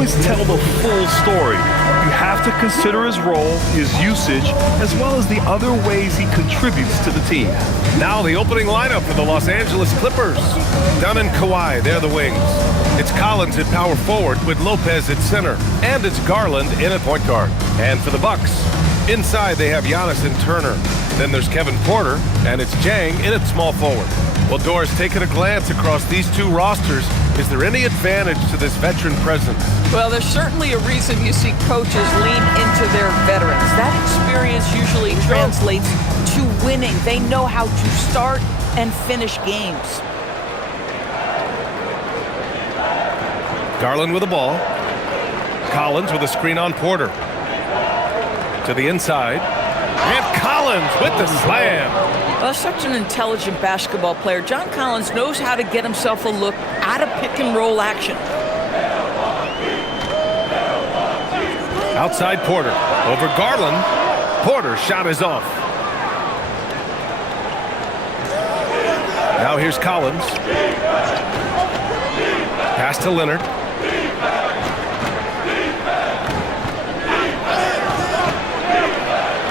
always tell the full story. You have to consider his role, his usage, as well as the other ways he contributes to the team. Now the opening lineup for the Los Angeles Clippers. Dunn and Kawhi, they're the wings. It's Collins at power forward with Lopez at center. And it's Garland in at point guard. And for the Bucks, inside they have Giannis and Turner. Then there's Kevin Porter, and it's Jang in at small forward. Well, Doris, taking a glance across these two rosters, is there any advantage to this veteran presence? Well, there's certainly a reason you see coaches lean into their veterans. That experience usually translates to winning. They know how to start and finish games. Garland with the ball. Collins with a screen on Porter. To the inside. And Collins with the slam. Well, such an intelligent basketball player. John Collins knows how to get himself a look out of pick-and-roll action. Outside Porter. Over Garland. Porter's shot is off. Now here's Collins. Pass to Leonard.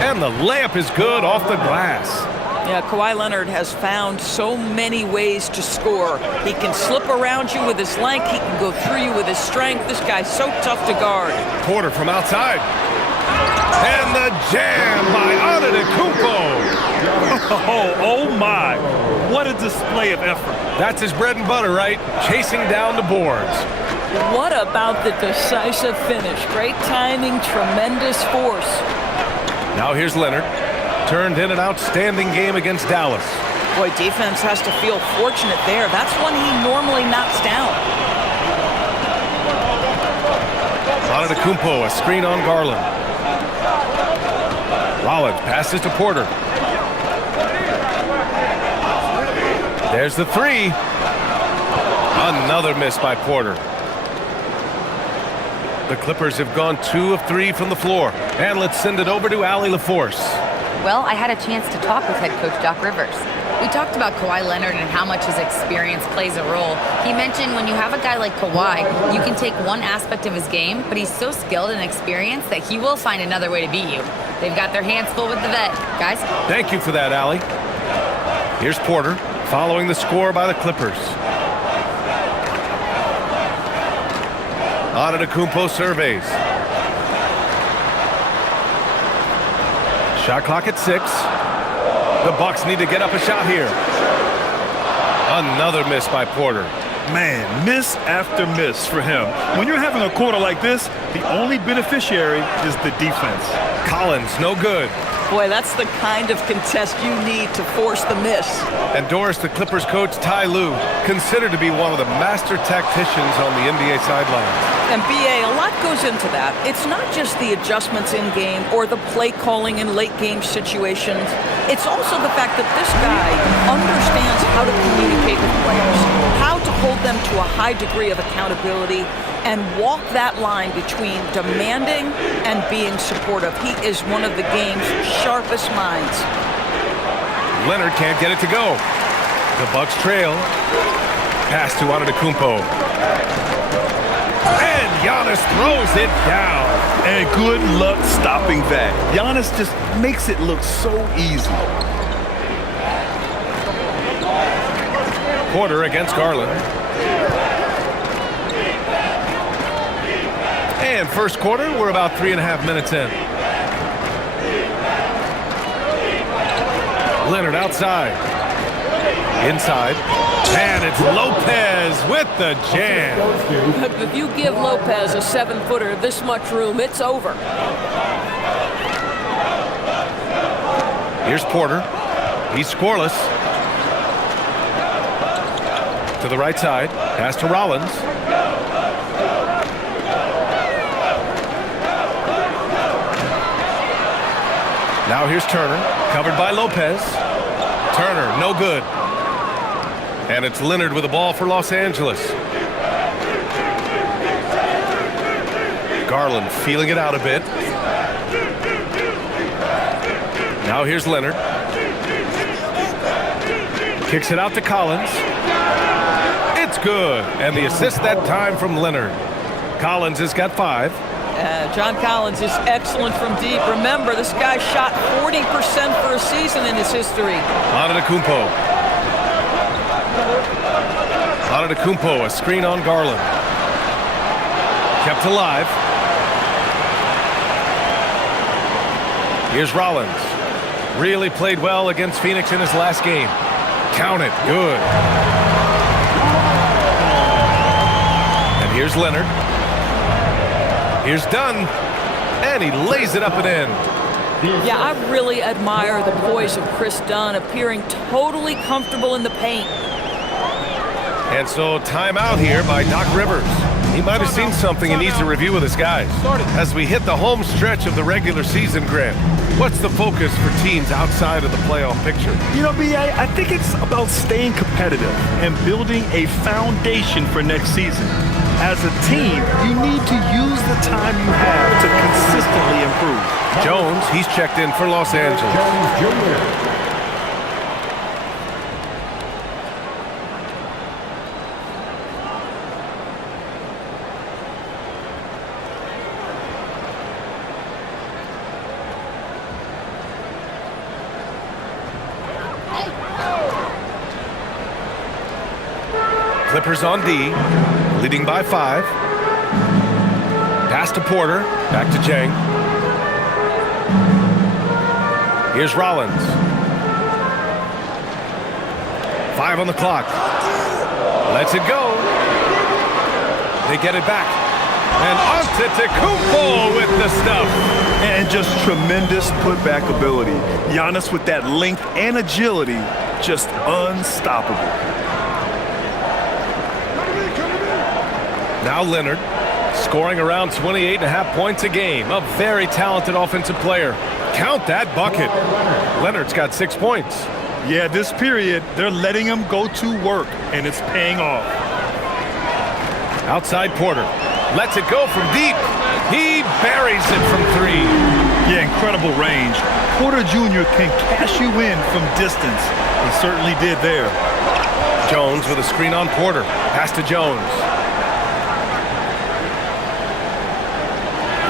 And the layup is good off the glass. Yeah, Kawhi Leonard has found so many ways to score. He can slip around you with his length. He can go through you with his strength. This guy's so tough to guard. Porter from outside. And the jam by Antetokounmpo. Oh my. What a display of effort. That's his bread and butter, right? Chasing down the boards. What about the decisive finish? Great timing, tremendous force. Now here's Leonard. Turned in an outstanding game against Dallas. Boy, defense has to feel fortunate there. That's one he normally knocks down. Antetokounmpo, a screen on Garland. Rollins passes to Porter. There's the three. Another miss by Porter. The Clippers have gone 2 of 3 from the floor. And let's send it over to Allie LaForce. Well, I had a chance to talk with head coach Doc Rivers. We talked about Kawhi Leonard and how much his experience plays a role. He mentioned when you have a guy like Kawhi, you can take one aspect of his game, but he's so skilled and experienced that he will find another way to beat you. They've got their hands full with the vet. Guys? Thank you for that, Allie. Here's Porter, following the score by the Clippers. Antetokounmpo surveys. Shot clock at 6. The Bucks need to get up a shot here. Another miss by Porter. Man, miss after miss for him. When you're having a quarter like this, the only beneficiary is the defense. Collins, no good. Boy, that's the kind of contest you need to force the miss. And Doris, the Clippers coach Ty Lue, considered to be one of the master tacticians on the NBA sidelines. And BA, a lot goes into that. It's not just the adjustments in game or the play calling in late game situations. It's also the fact that this guy understands how to communicate with players, how to hold them to a high degree of accountability, and walk that line between demanding and being supportive. He is one of the game's sharpest minds. Leonard can't get it to go. The Bucks trail. Pass to Antetokounmpo. And Giannis throws it down. And good luck stopping that. Giannis just makes it look so easy. Porter against Garland. And first quarter, we're about 3.5 minutes in. Leonard outside. Inside. And it's Lopez with the jam. If you give Lopez a 7-footer this much room, it's over. Here's Porter. He's scoreless. To the right side. Pass to Rollins. Now here's Turner. Covered by Lopez. Turner, no good. And it's Leonard with the ball for Los Angeles. Garland feeling it out a bit. Now here's Leonard. Kicks it out to Collins. It's good. And the assist that time from Leonard. Collins has got 5. John Collins is excellent from deep. Remember, this guy shot 40% for a season in his history. Antetokounmpo, a screen on Garland. Kept alive. Here's Rollins. Really played well against Phoenix in his last game. Count it. Good. And here's Leonard. Here's Dunn. And he lays it up and in. Yeah, I really admire the poise of Chris Dunn, appearing totally comfortable in the paint. And so timeout here by Doc Rivers. He might have seen something he needs to review with his guys. As we hit the home stretch of the regular season, Grant, what's the focus for teams outside of the playoff picture? You know, B.A., I think it's about staying competitive and building a foundation for next season. As a team, you need to use the time you have to consistently improve. Jones, he's checked in for Los Angeles. Clippers on D, leading by 5. Pass to Porter, back to Jang. Here's Rollins. 5 on the clock. Lets it go. They get it back. And Antetokounmpo with the stuff. And just tremendous putback ability. Giannis with that length and agility, just unstoppable. Now Leonard, scoring around 28.5 points a game. A very talented offensive player. Count that bucket. Leonard's got 6 points. Yeah, this period, they're letting him go to work, and it's paying off. Outside Porter. Lets it go from deep. He buries it from 3. Yeah, incredible range. Porter Jr. can cash you in from distance. He certainly did there. Jones with a screen on Porter. Pass to Jones.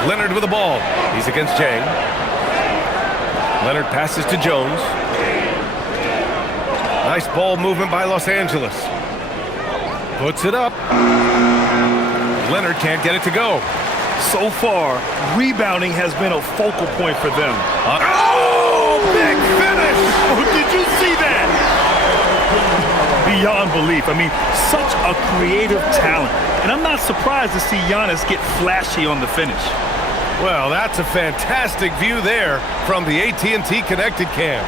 Leonard with the ball. He's against Jang. Leonard passes to Jones. Nice ball movement by Los Angeles. Puts it up. Leonard can't get it to go. So far, rebounding has been a focal point for them. Oh, big finish! Oh, did you see that? Beyond belief. I mean, such a creative talent. And I'm not surprised to see Giannis get flashy on the finish. Well, that's a fantastic view there from the AT&T Connected cam.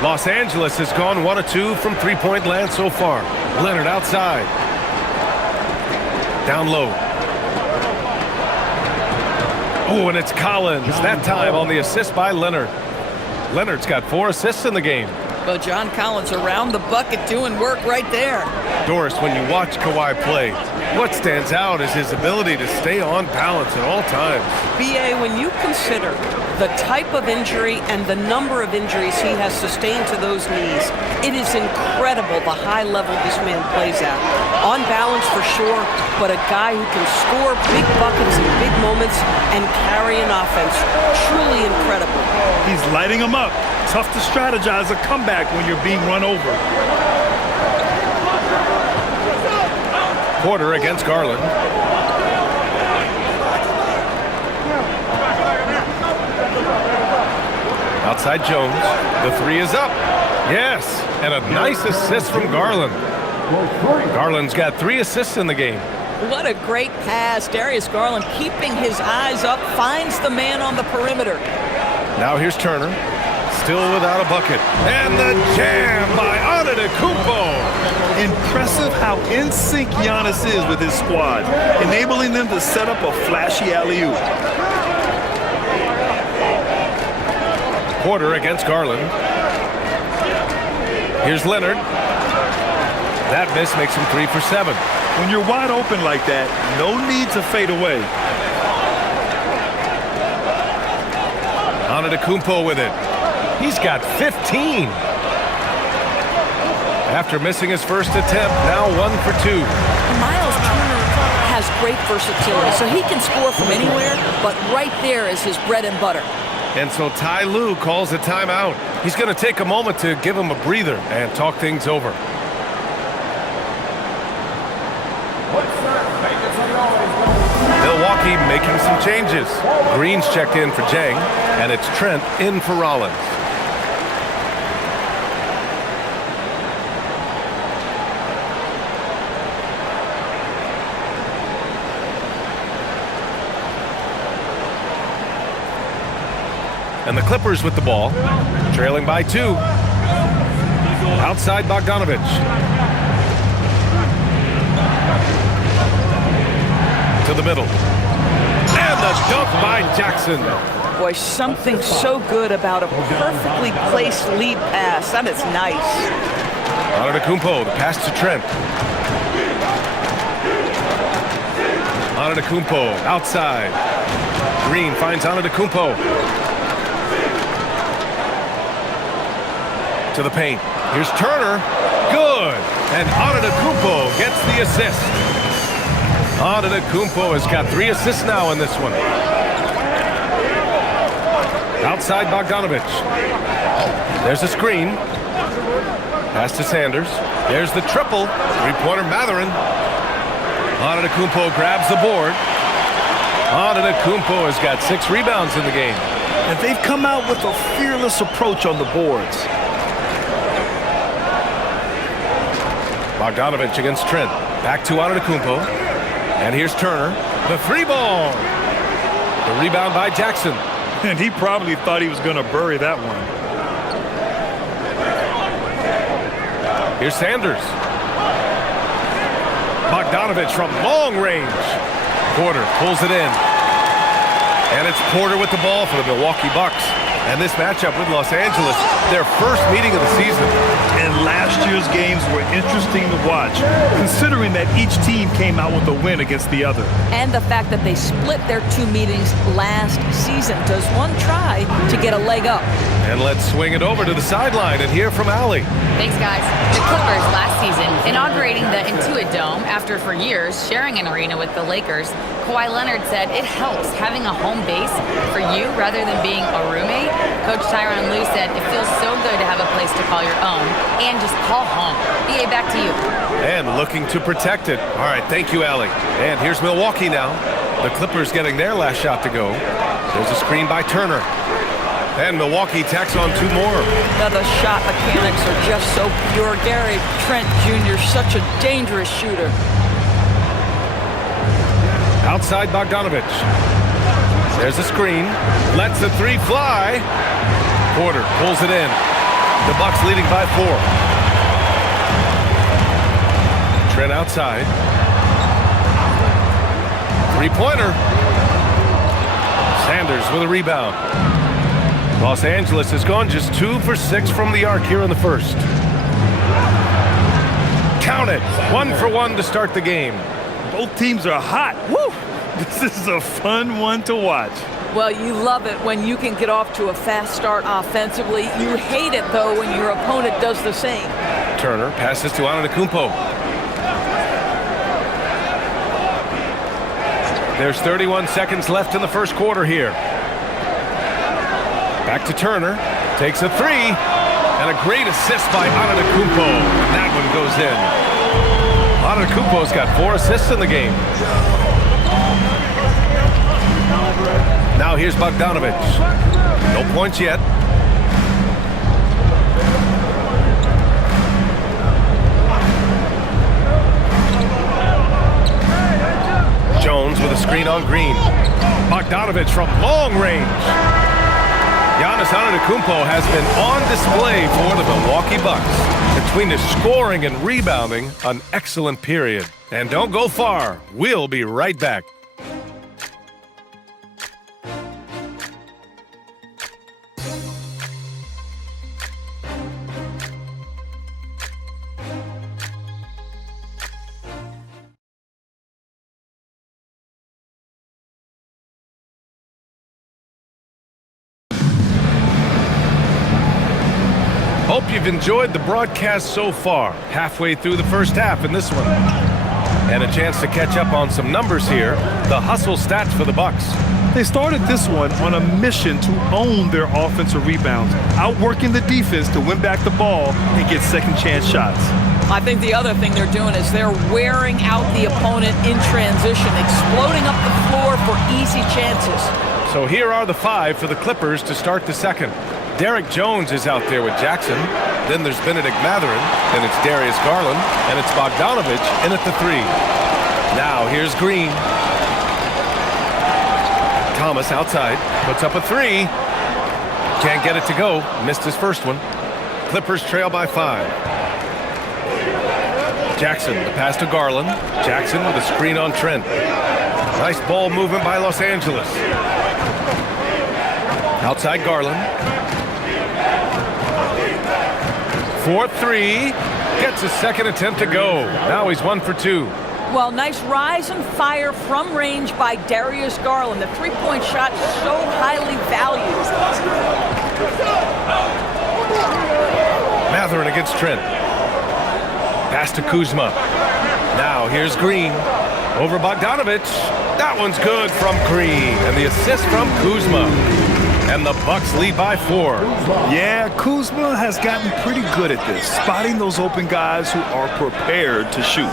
Los Angeles has gone 1 of 2 from three-point land so far. Leonard outside. Down low. Oh, and it's Collins. That time on the assist by Leonard. Leonard's got 4 assists in the game. Well, John Collins around the bucket doing work right there. Doris, when you watch Kawhi play, what stands out is his ability to stay on balance at all times. B.A., when you consider the type of injury and the number of injuries he has sustained to those knees, it is incredible the high level this man plays at. On balance for sure, but a guy who can score big buckets in big moments and carry an offense. Truly incredible. He's lighting them up. Tough to strategize a comeback when you're being run over. Porter against Garland. Outside Jones. The 3 is up. Yes, and a nice assist from Garland. Garland's got 3 assists in the game. What a great pass. Darius Garland keeping his eyes up, finds the man on the perimeter. Now here's Turner. Still without a bucket. And the jam by Antetokounmpo. Impressive how in sync Giannis is with his squad, enabling them to set up a flashy alley-oop. Porter against Garland. Here's Leonard. That miss makes him 3 for 7. When you're wide open like that, no need to fade away. Antetokounmpo with it. He's got 15. After missing his first attempt, now 1 for 2. Miles Turner has great versatility, so he can score from anywhere, but right there is his bread and butter. And so Ty Lue calls a timeout. He's going to take a moment to give him a breather and talk things over. Milwaukee making some changes. Green's checked in for Jang, and it's Trent in for Rollins. And the Clippers with the ball, trailing by 2. Outside Bogdanovich. To the middle. And the dunk by Jackson. Boy, something so good about a perfectly placed lead pass. That is nice. Antetokounmpo, the pass to Trent. Antetokounmpo outside. Green finds Antetokounmpo. To the paint. Here's Turner. Good. And Antetokounmpo gets the assist. Antetokounmpo has got 3 assists now in this one. Outside Bogdanovich. There's a screen. Pass to Sanders. There's the triple. Three-pointer Mathurin. Antetokounmpo grabs the board. Antetokounmpo has got 6 rebounds in the game. And they've come out with a fearless approach on the boards. Bogdanovich against Trent. Back to Antetokounmpo. And here's Turner. The 3-ball. The rebound by Jackson. And he probably thought he was going to bury that one. Here's Sanders. Bogdanovich from long range. Porter pulls it in. And it's Porter with the ball for the Milwaukee Bucks. And this matchup with Los Angeles, their first meeting of the season. And last year's games were interesting to watch, considering that each team came out with a win against the other. And the fact that they split their 2 meetings last season. Does one try to get a leg up? And let's swing it over to the sideline and hear from Allie. Thanks, guys. The Clippers last season inaugurating the Intuit Dome after for years sharing an arena with the Lakers. Kawhi Leonard said it helps having a home base for you rather than being a roommate. Coach Tyronn Lue said it feels so good to have a place to call your own and just call home. BA, back to you. And looking to protect it. All right, thank you, Allie. And here's Milwaukee now. The Clippers getting their last shot to go. There's a screen by Turner. And Milwaukee tacks on 2 more. Now the shot mechanics are just so pure. Gary Trent Jr., such a dangerous shooter. Outside Bogdanovich. There's a screen. Lets the 3 fly. Porter pulls it in. The Bucks leading by 4. Trent outside. 3-pointer. Sanders with a rebound. Los Angeles has gone just 2 for 6 from the arc here in the first. Count it. 1 for 1 to start the game. Both teams are hot. Woo! This is a fun one to watch. Well, you love it when you can get off to a fast start offensively. You hate it, though, when your opponent does the same. Turner passes to Antetokounmpo. There's 31 seconds left in the first quarter here. Back to Turner. Takes a 3. And a great assist by Antetokounmpo. And that one goes in. Antetokounmpo's got 4 assists in the game. Now here's Bogdanovich. No points yet. Jones with a screen on Green. Bogdanovich from long range. Giannis Antetokounmpo has been on display for the Milwaukee Bucks. Between his scoring and rebounding, an excellent period. And don't go far. We'll be right back. Hope you've enjoyed the broadcast so far. Halfway through the first half in this one. And a chance to catch up on some numbers here. The hustle stats for the Bucks. They started this one on a mission to own their offensive rebounds, outworking the defense to win back the ball and get second chance shots. I think the other thing they're doing is they're wearing out the opponent in transition, exploding up the floor for easy chances. So here are the 5 for the Clippers to start the second. Derek Jones is out there with Jackson. Then there's Benedict Mathurin. Then it's Darius Garland. And it's Bogdanovich in at the 3. Now here's Green. Thomas outside. Puts up a 3. Can't get it to go. Missed his first one. Clippers trail by 5. Jackson, the pass to Garland. Jackson with a screen on Trent. Nice ball movement by Los Angeles. Outside Garland. 4-3. Gets a second attempt to go. Now he's 1 for 2. Well, nice rise and fire from range by Darius Garland. The three-point shot so highly valued. Mathurin against Trent. Pass to Kuzma. Now here's Green. Over Bogdanovich. That one's good from Green. And the assist from Kuzma. And the Bucks lead by 4. Yeah, Kuzma has gotten pretty good at this, spotting those open guys who are prepared to shoot.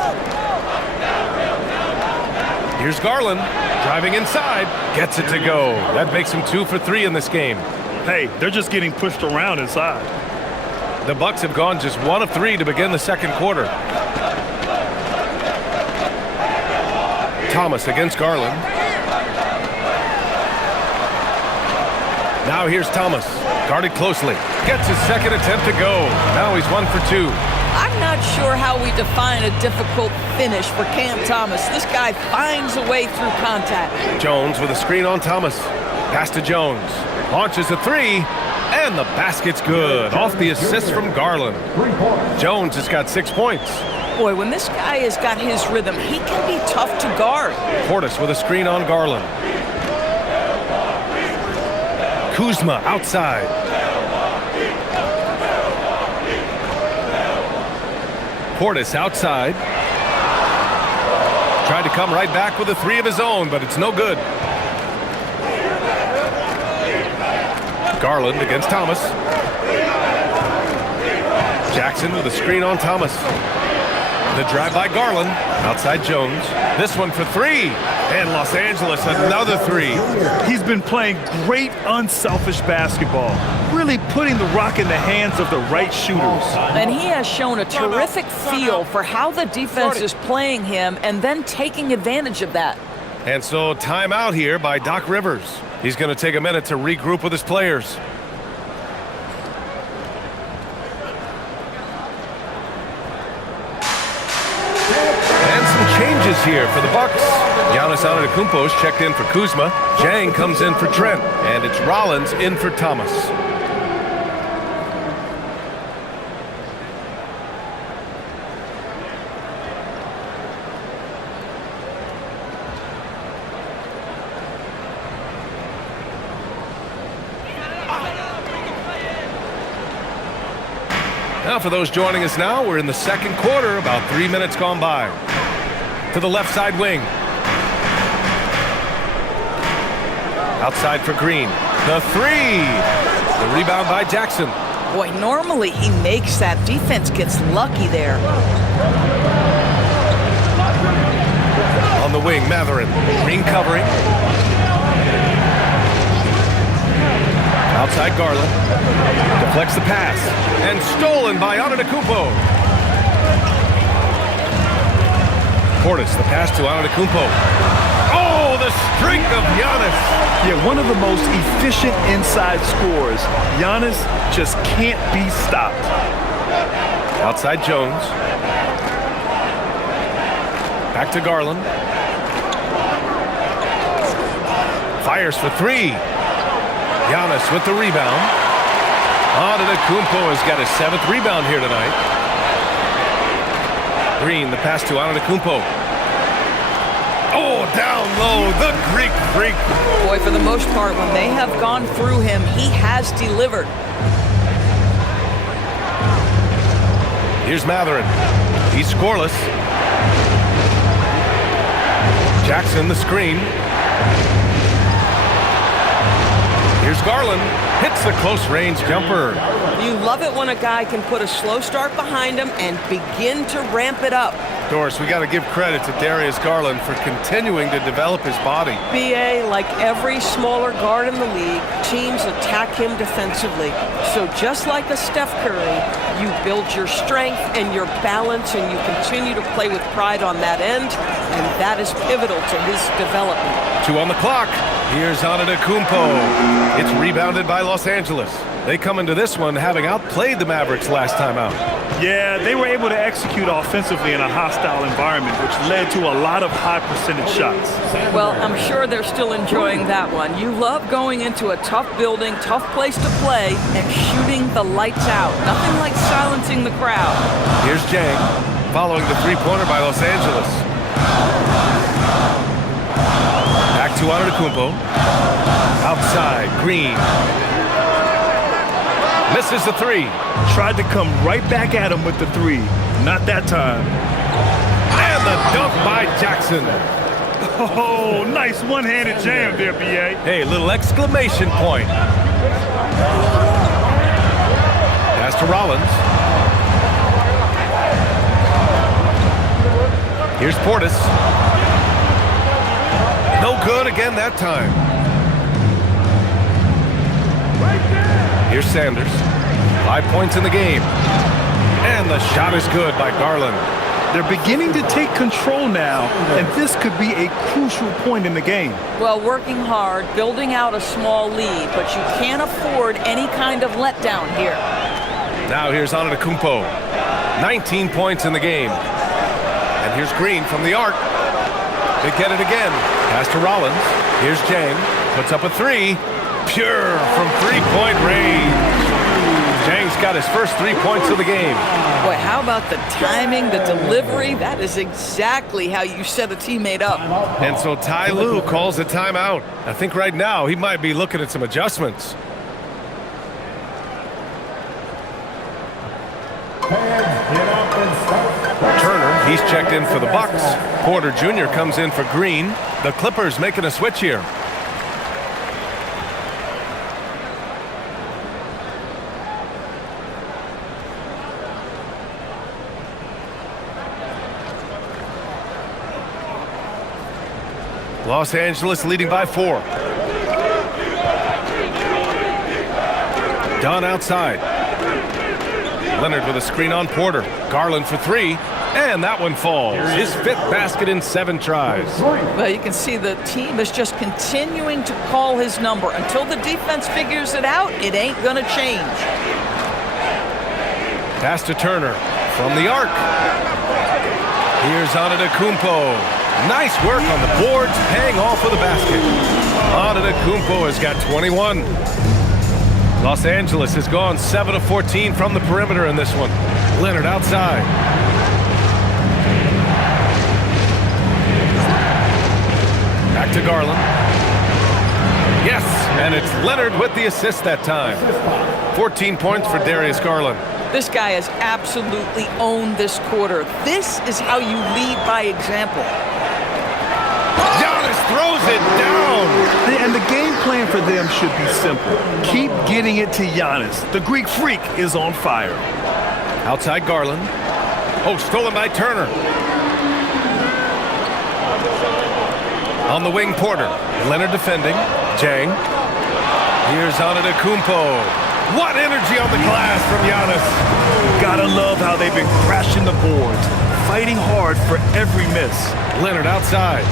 Here's Garland. Driving inside. Gets it to go. That makes him 2 for 3 in this game. Hey, they're just getting pushed around inside. The Bucks have gone just 1 of 3 to begin the second quarter. Thomas against Garland. Now here's Thomas. Guarded closely. Gets his second attempt to go. Now he's 1 for 2. I'm not sure how we define a difficult finish for Cam Thomas. This guy finds a way through contact. Jones with a screen on Thomas. Pass to Jones. Launches a 3. And the basket's good. Off the assist from Garland. Jones has got 6 points. Boy, when this guy has got his rhythm, he can be tough to guard. Portis with a screen on Garland. Kuzma outside. Portis outside. Tried to come right back with a 3 of his own, but it's no good. Garland against Thomas. Jackson with a screen on Thomas. The drive by Garland. Outside Jones. This one for 3. And Los Angeles another 3. He's been playing great unselfish basketball, really putting the rock in the hands of the right shooters. And he has shown a terrific feel for how the defense is playing him and then taking advantage of that. And so timeout here by Doc Rivers. He's going to take a minute to regroup with his players. And some changes here for the Bucks. Giannis Antetokounmpo is checked in for Kuzma. Jang comes in for Trent. And it's Rollins in for Thomas. Now for those joining us now, we're in the second quarter, about 3 minutes gone by. To the left side wing. Outside for Green. The 3. The rebound by Jackson. Boy, normally he makes that. Defense gets lucky there. On the wing, Mathurin. Green covering. Outside Garland. Deflects the pass. And stolen by Antetokounmpo. Portis, the pass to Antetokounmpo. Oh, the streak of Giannis. Yeah, one of the most efficient inside scorers. Giannis just can't be stopped. Outside Jones. Back to Garland. Fires for 3. Giannis with the rebound. Antetokounmpo has got his 7th rebound here tonight. Green, the pass to Antetokounmpo. Oh, down low, the Greek freak. Boy, for the most part, when they have gone through him, he has delivered. Here's Mathurin. He's scoreless. Jackson the screen. Here's Garland. Hits the close-range jumper. You love it when a guy can put a slow start behind him and begin to ramp it up. Doris, we got to give credit to Darius Garland for continuing to develop his body. BA, like every smaller guard in the league, teams attack him defensively. So just like a Steph Curry, you build your strength and your balance, and you continue to play with pride on that end, and that is pivotal to his development. 2 on the clock. Here's Antetokounmpo. It's rebounded by Los Angeles. They come into this one having outplayed the Mavericks last time out. Yeah, they were able to execute offensively in a hostile environment, which led to a lot of high percentage shots. Well, I'm sure they're still enjoying that one. You love going into a tough building, tough place to play, and shooting the lights out. Nothing like silencing the crowd. Here's Jang, following the three-pointer by Los Angeles. Back to Antetokounmpo. Outside, Green. Misses the three. Tried to come right back at him with the three. Not that time. And the dunk by Jackson. Oh, nice one-handed jam there, B.A. Hey, little exclamation point. Pass to Rollins. Here's Portis. No good again that time. Here's Sanders. 5 points in the game. And the shot is good by Garland. They're beginning to take control now, and this could be a crucial point in the game. Well, working hard, building out a small lead, but you can't afford any kind of letdown here. Now here's Antetokounmpo. 19 points in the game. And here's Green from the arc. They get it again. Pass to Rollins. Here's Jang. Puts up a three. Pure from three-point range. Jang's got his first 3 points of the game. Boy, how about the timing, the delivery? That is exactly how you set a teammate up. And so Ty Lue calls a timeout. I think right now he might be looking at some adjustments. Turner, he's checked in for the Bucks. Porter Jr. comes in for Green. The Clippers making a switch here. Los Angeles leading by 4. Dunn outside. Leonard with a screen on Porter. Garland for 3, and that one falls. His 5th basket in 7 tries. Well, you can see the team is just continuing to call his number. Until the defense figures it out, it ain't gonna change. Pass to Turner from the arc. Here's Antetokounmpo. Nice work on the boards, paying off for the basket. Antetokounmpo has got 21. Los Angeles has gone 7 of 14 from the perimeter in this one. Leonard outside. Back to Garland. Yes, and it's Leonard with the assist that time. 14 points for Darius Garland. This guy has absolutely owned this quarter. This is how you lead by example. Giannis throws it down. And the game plan for them should be simple. Keep getting it to Giannis. The Greek freak is on fire. Outside Garland. Oh, stolen by Turner. On the wing, Porter. Leonard defending. Jang. Here's Antetokounmpo. What energy on the glass from Giannis. Gotta love how they've been crashing the boards, fighting hard for every miss. Leonard outside.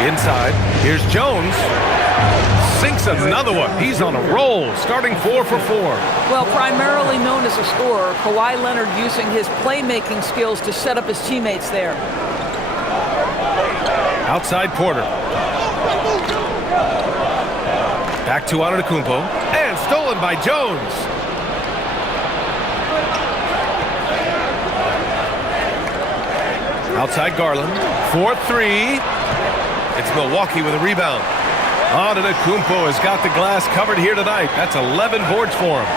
Inside, here's Jones. Sinks another one. He's on a roll, starting 4 for 4. Well, primarily known as a scorer, Kawhi Leonard using his playmaking skills to set up his teammates there. Outside Porter. Back to Antetokounmpo. And stolen by Jones. Outside Garland. 4-3. It's Milwaukee with a rebound. Antetokounmpo has got the glass covered here tonight. That's 11 boards for him.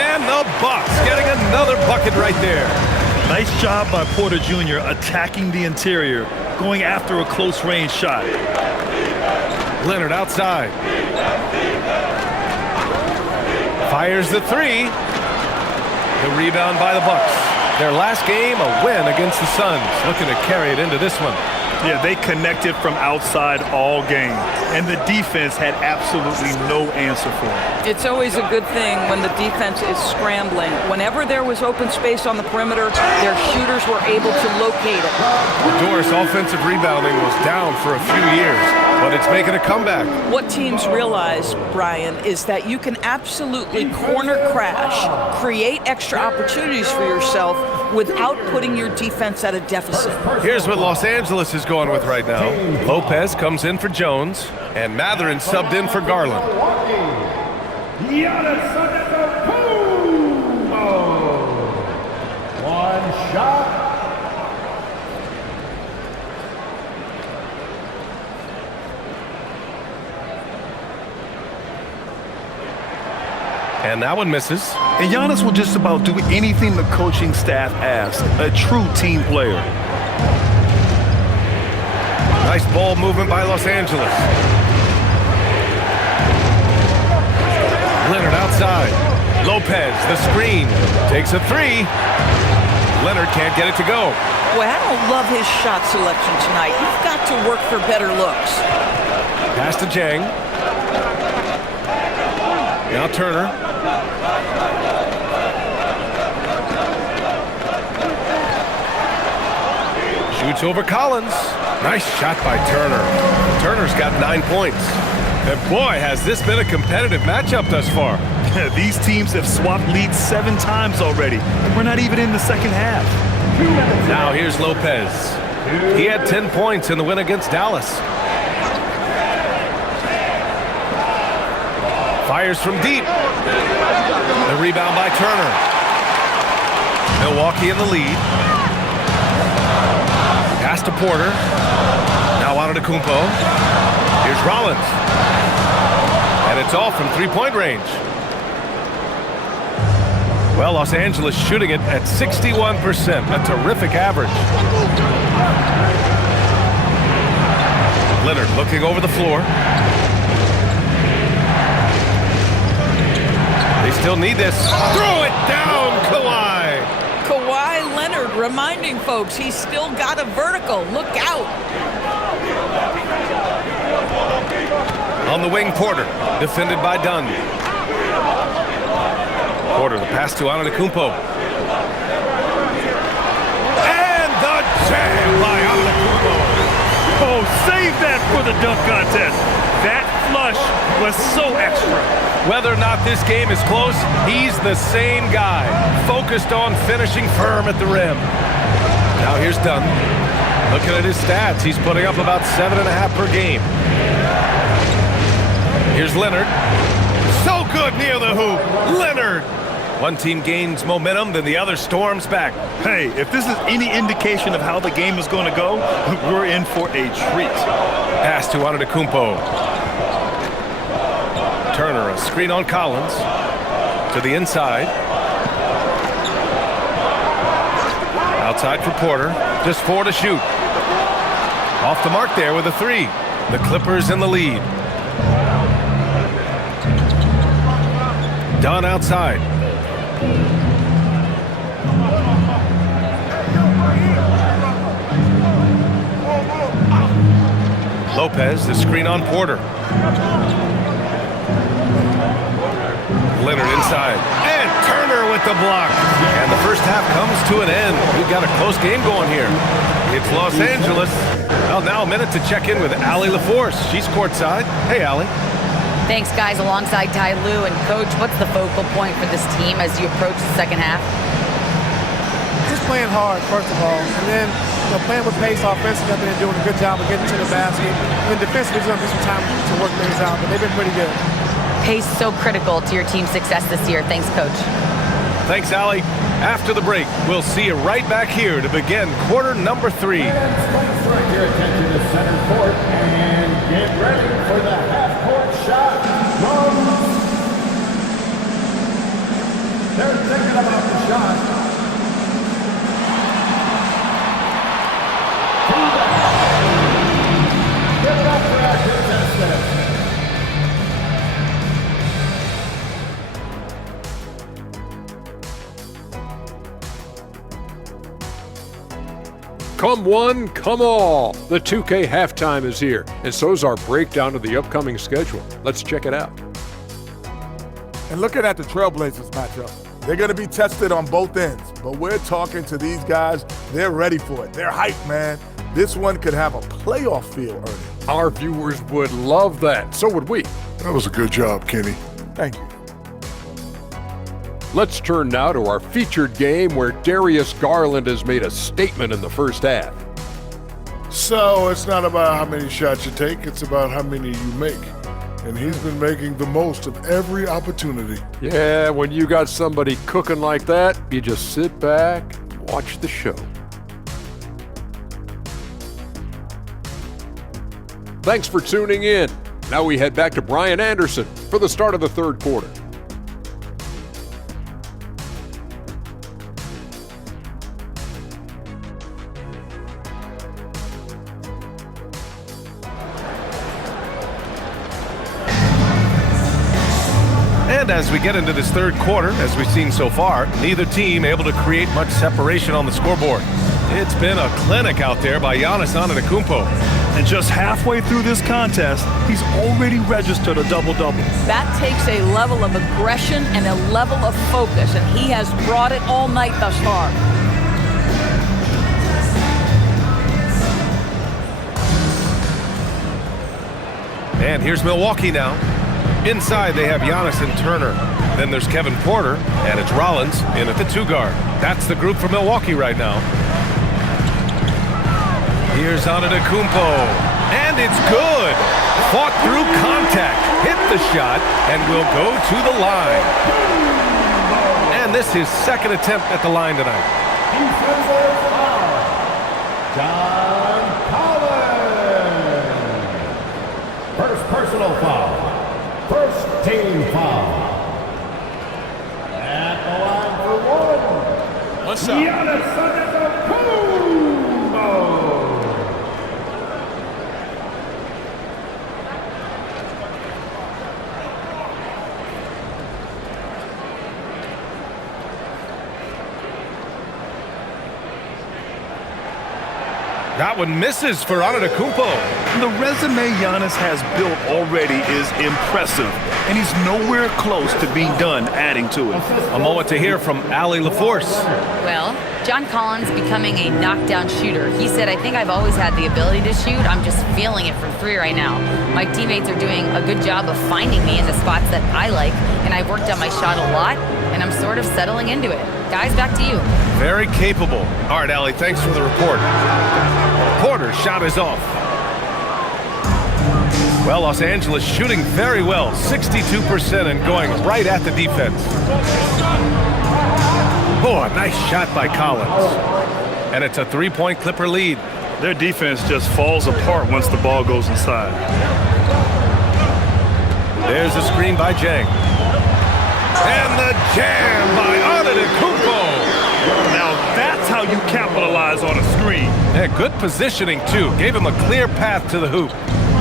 And the Bucks getting another bucket right there. Nice job by Porter Jr. attacking the interior, going after a close-range shot. Leonard outside. Fires the three. The rebound by the Bucks. Their last game, a win against the Suns. Looking to carry it into this one. Yeah, they connected from outside all game, and the defense had absolutely no answer for it. It's always a good thing when the defense is scrambling. Whenever there was open space on the perimeter, their shooters were able to locate it. Doris' offensive rebounding was down for a few years, but it's making a comeback. What teams realize, Brian, is that you can absolutely corner crash, create extra opportunities for yourself without putting your defense at a deficit. Here's what Los Angeles is going with right now. Lopez comes in for Jones, and Matherin subbed in for Garland. One shot. And that one misses. And Giannis will just about do anything the coaching staff asks. A true team player. Nice ball movement by Los Angeles. Leonard outside. Lopez, the screen. Takes a three. Leonard can't get it to go. Boy, I don't love his shot selection tonight. You've got to work for better looks. Pass to Jang. Now Turner. Shoots over Collins. Nice shot by Turner. Turner's got 9 points. And boy, has this been a competitive matchup thus far. These teams have swapped leads 7 times already. We're not even in the second half. Now here's Lopez. He had 10 points in the win against Dallas. Fires from deep. The rebound by Turner. Milwaukee in the lead. Pass to Porter. Now Antetokounmpo. Here's Rollins. And it's all from three-point range. Well, Los Angeles shooting it at 61%, a terrific average. Leonard looking over the floor. They still need this. Throw it down, Kawhi. Kawhi Leonard reminding folks he's still got a vertical. Look out. On the wing, Porter, defended by Dunn. Porter, the pass to Antetokounmpo. And the jam by Antetokounmpo. Oh, save that for the dunk contest. That flush was so extra. Whether or not this game is close, he's the same guy, focused on finishing firm at the rim. Now here's Dunn. Looking at his stats, he's putting up about 7.5 per game. Here's Leonard. So good near the hoop. Leonard. One team gains momentum, then the other storms back. Hey, if this is any indication of how the game is going to go, we're in for a treat. Pass to Antetokounmpo. Turner, a screen on Collins. To the inside. Outside for Porter. Just 4 to shoot. Off the mark there with a 3. The Clippers in the lead. Dunn outside. Lopez, the screen on Porter. Leonard inside. And Turner with the block. And the first half comes to an end. We've got a close game going here. It's Los Angeles. Well, now a minute to check in with Allie LaForce. She's courtside. Hey, Allie. Thanks, guys. Alongside Ty Lue and Coach, what's the focal point for this team as you approach the second half? Just playing hard, first of all, and then playing with pace offensively. I've been doing a good job of getting to the basket. And then defensively, there's going to be some time to work things out, but they've been pretty good. Pace so critical to your team's success this year. Thanks, Coach. Thanks, Allie. After the break, we'll see you right back here to begin quarter number 3. Turn your attention to center court and get ready for the half-court shot from Come one, come all. The 2K halftime is here, and so's our breakdown of the upcoming schedule. Let's check it out. And looking at the Trailblazers matchup, they're going to be tested on both ends. But we're talking to these guys. They're ready for it. They're hyped, man. This one could have a playoff feel, Ernie. Our viewers would love that. So would we. That was a good job, Kenny. Thank you. Let's turn now to our featured game where Darius Garland has made a statement in the first half. So it's not about how many shots you take, it's about how many you make. And he's been making the most of every opportunity. Yeah, when you got somebody cooking like that, you just sit back and watch the show. Thanks for tuning in. Now we head back to Brian Anderson for the start of the third quarter. And as we get into this third quarter, as we've seen so far, neither team able to create much separation on the scoreboard. It's been a clinic out there by Giannis Antetokounmpo. And just halfway through this contest, he's already registered a double-double. That takes a level of aggression and a level of focus, and he has brought it all night thus far. And here's Milwaukee now. Inside, they have Giannis and Turner. Then there's Kevin Porter, and it's Rollins in at the 2-guard. That's the group for Milwaukee right now. Here's Antetokounmpo, and it's good. Fought through contact, hit the shot, and will go to the line. And this is his second attempt at the line tonight. Defensive foul. John Collins. First personal foul. First team foul. At the line for one. What's up? Giannis Antetokounmpo. That one misses for Antetokounmpo. The resume Giannis has built already is impressive, and he's nowhere close to being done adding to it. A moment to hear from Allie LaForce. Well, John Collins becoming a knockdown shooter. He said, I think I've always had the ability to shoot. I'm just feeling it from three right now. My teammates are doing a good job of finding me in the spots that I like, and I've worked on my shot a lot, and I'm sort of settling into it. Guys, back to you. Very capable. All right, Allie, thanks for the report. Porter's shot is off. Well, Los Angeles shooting very well, 62% and going right at the defense. Oh, a nice shot by Collins. And it's a three-point Clipper lead. Their defense just falls apart once the ball goes inside. There's a screen by Jang. And the jam by Antetokounmpo. Now that's how you capitalize on a screen. Yeah, good positioning, too. Gave him a clear path to the hoop.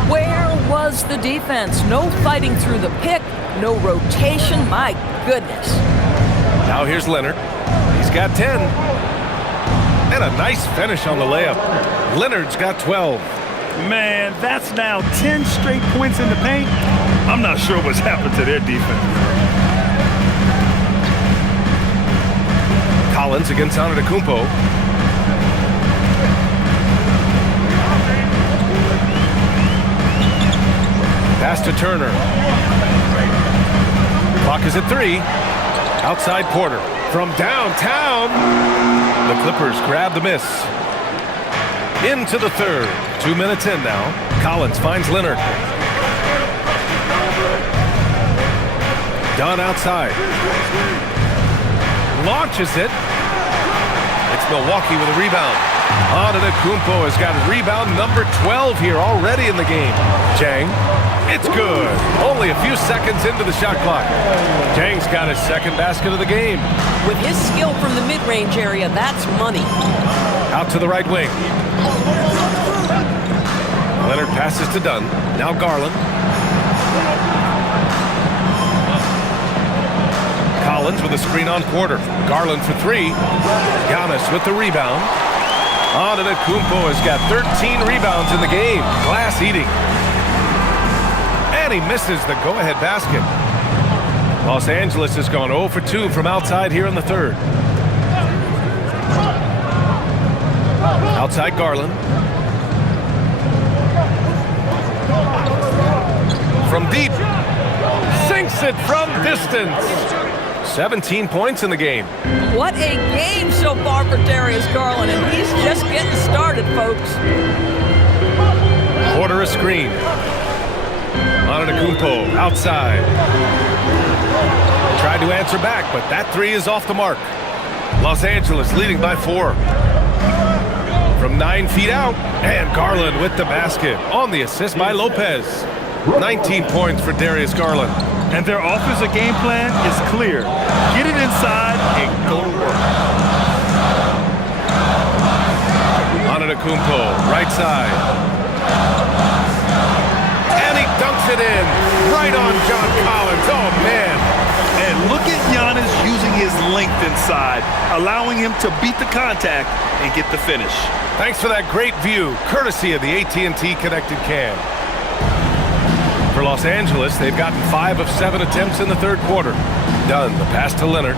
Where was the defense? No fighting through the pick, no rotation. My goodness. Now here's Leonard. He's got 10. And a nice finish on the layup. Leonard's got 12. Man, that's now 10 straight points in the paint. I'm not sure what's happened to their defense. Collins against Antetokounmpo. Pass to Turner. Clock is at 3. Outside Porter. From downtown. The Clippers grab the miss. Into the third. 2 minutes in now. Collins finds Leonard. Dunn outside. Launches it. It's Milwaukee with a rebound. Antetokounmpo has got rebound number 12 here already in the game. Jang. It's good. Only a few seconds into the shot clock. Jang's got his second basket of the game. With his skill from the mid-range area, that's money. Out to the right wing. Leonard passes to Dunn. Now Garland. Collins with a screen on Porter. Garland for 3. Giannis with the rebound. Antetokounmpo has got 13 rebounds in the game. Glass eating. And he misses the go-ahead basket. Los Angeles has gone 0 for 2 from outside here in the third. Outside Garland. From deep. Sinks it from distance. 17 points in the game. What a game so far for Darius Garland, and he's just getting started, folks. Order a screen. Antetokounmpo outside. Tried to answer back, but that three is off the mark. Los Angeles leading by 4. From 9 feet out, and Garland with the basket on the assist by Lopez. 19 points for Darius Garland. And their offensive game plan is clear. Get it inside and go to work. Antetokounmpo, right side. And he dunks it in. Right on John Collins. Oh, man. And look at Giannis using his length inside, allowing him to beat the contact and get the finish. Thanks for that great view, courtesy of the AT&T Connected Cam. For Los Angeles, they've gotten 5 of 7 attempts in the third quarter. Dunn, the pass to Leonard.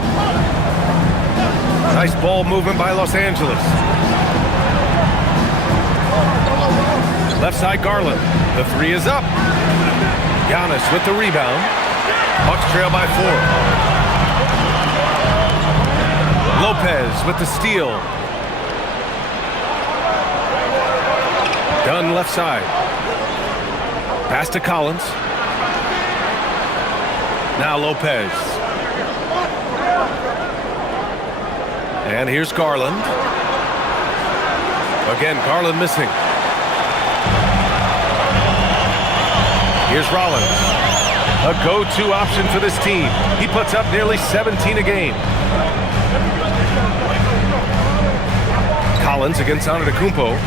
Nice ball movement by Los Angeles. Left side Garland. The three is up. Giannis with the rebound. Bucks trail by 4. Lopez with the steal. Dunn left side. Pass to Collins. Now Lopez. And here's Garland. Again, Garland missing. Here's Rollins. A go-to option for this team. He puts up nearly 17 a game. Collins against Antetokounmpo.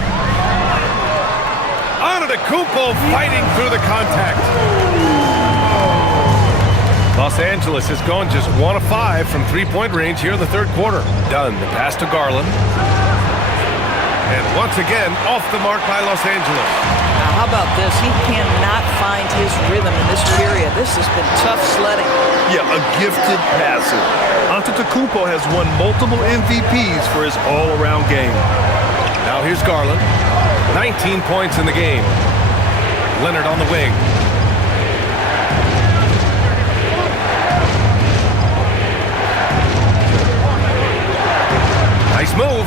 Antetokounmpo fighting through the contact. Los Angeles has gone just 1 of 5 from three-point range here in the third quarter. Dunn, the pass to Garland. And once again, off the mark by Los Angeles. Now, how about this? He cannot find his rhythm in this period. This has been tough sledding. Yeah, a gifted passer. Antetokounmpo has won multiple MVPs for his all-around game. Now here's Garland. 19 points in the game. Leonard on the wing. Nice move.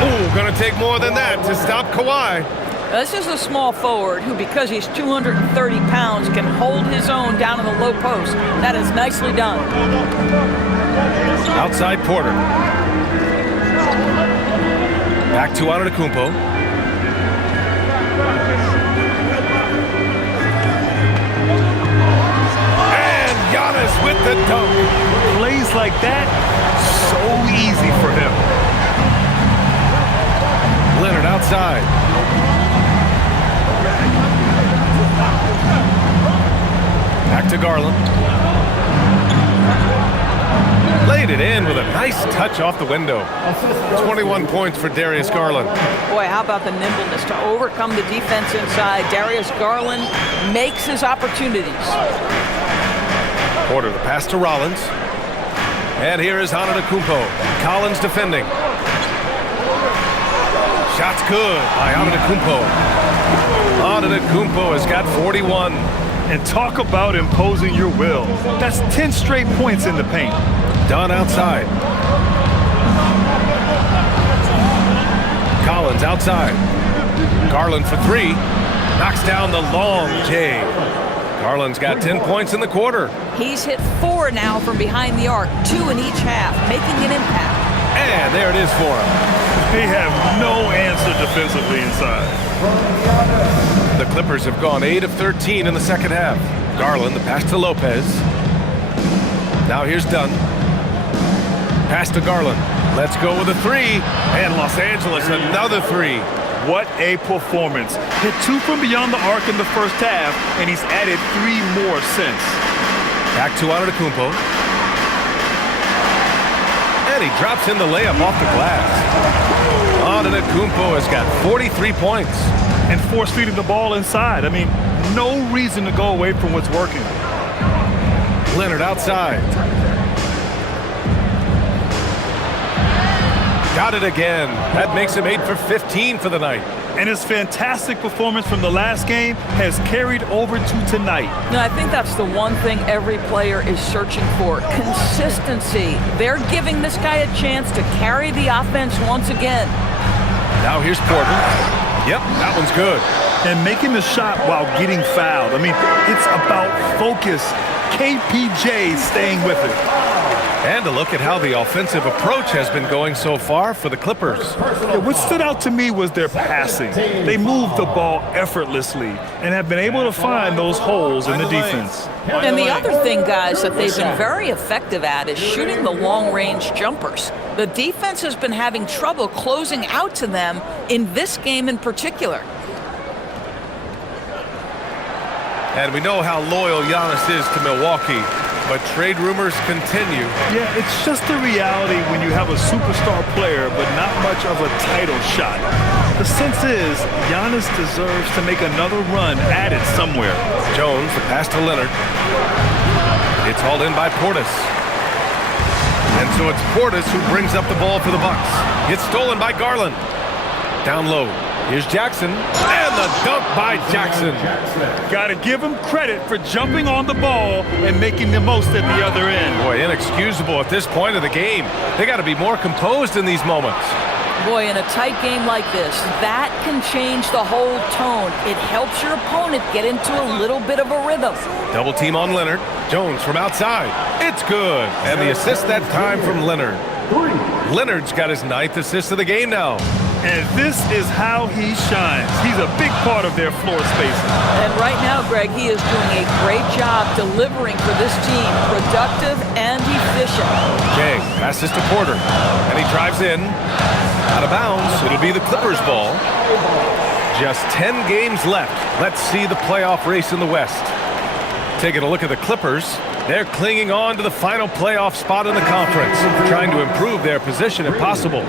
Ooh, gonna take more than that to stop Kawhi. This is a small forward who, because he's 230 pounds, can hold his own down in the low post. That is nicely done. Outside Porter. Back to Antetokounmpo. And Giannis with the dunk. Plays like that, so easy for him. Leonard outside. Back to Garland. Laid it in with a nice touch off the window. 21 points for Darius Garland. Boy, how about the nimbleness to overcome the defense inside? Darius Garland makes his opportunities. Porter, the pass to Rollins. And here is Antetokounmpo. Collins defending. Shot's good by Antetokounmpo. Antetokounmpo has got 41. And talk about imposing your will. That's 10 straight points in the paint. Dunn outside. Collins outside. Garland for 3. Knocks down the long J. Garland's got 10 points in the quarter. He's hit 4 now from behind the arc, 2 in each half, making an impact. And there it is for him. They have no answer defensively inside. The Clippers have gone 8 of 13 in the second half. Garland, the pass to Lopez. Now here's Dunn. Pass to Garland. Let's go with a 3. And Los Angeles, another 3. What a performance. Hit 2 from beyond the arc in the first half, and he's added 3 more since. Back to Antetokounmpo. And he drops in the layup off the glass. Antetokounmpo has got 43 points. And force feeding the ball inside. I mean, no reason to go away from what's working. Leonard outside. Got it again. That makes him 8 for 15 for the night. And his fantastic performance from the last game has carried over to tonight. No, I think that's the one thing every player is searching for. Consistency. They're giving this guy a chance to carry the offense once again. Now here's Porter. Yep, that one's good. And making the shot while getting fouled. I mean, it's about focus. KPJ staying with it. And a look at how the offensive approach has been going so far for the Clippers. Yeah, what stood out to me was their passing. They moved the ball effortlessly and have been able to find those holes in the defense. And the other thing, guys, that they've been very effective at is shooting the long-range jumpers. The defense has been having trouble closing out to them in this game in particular. And we know how loyal Giannis is to Milwaukee, but trade rumors continue. Yeah, it's just the reality when you have a superstar player but not much of a title shot. The sense is Giannis deserves to make another run at it somewhere. Jones, the pass to Leonard. It's hauled in by Portis. And so it's Portis who brings up the ball for the Bucks. It's stolen by Garland. Down low. Here's Jackson, and the dunk by Jackson. Got to give him credit for jumping on the ball and making the most at the other end. Boy, inexcusable at this point of the game. They got to be more composed in these moments. Boy, in a tight game like this, that can change the whole tone. It helps your opponent get into a little bit of a rhythm. Double team on Leonard. Jones from outside. It's good. And the assist that time from Leonard. Leonard's got his 9th assist of the game now. And this is how he shines. He's a big part of their floor spacing. And right now, Greg, he is doing a great job delivering for this team. Productive and efficient. Jay passes to Porter. And he drives in. Out of bounds. It'll be the Clippers' ball. Just 10 games left. Let's see the playoff race in the West. Taking a look at the Clippers. They're clinging on to the final playoff spot in the conference, trying to improve their position if possible.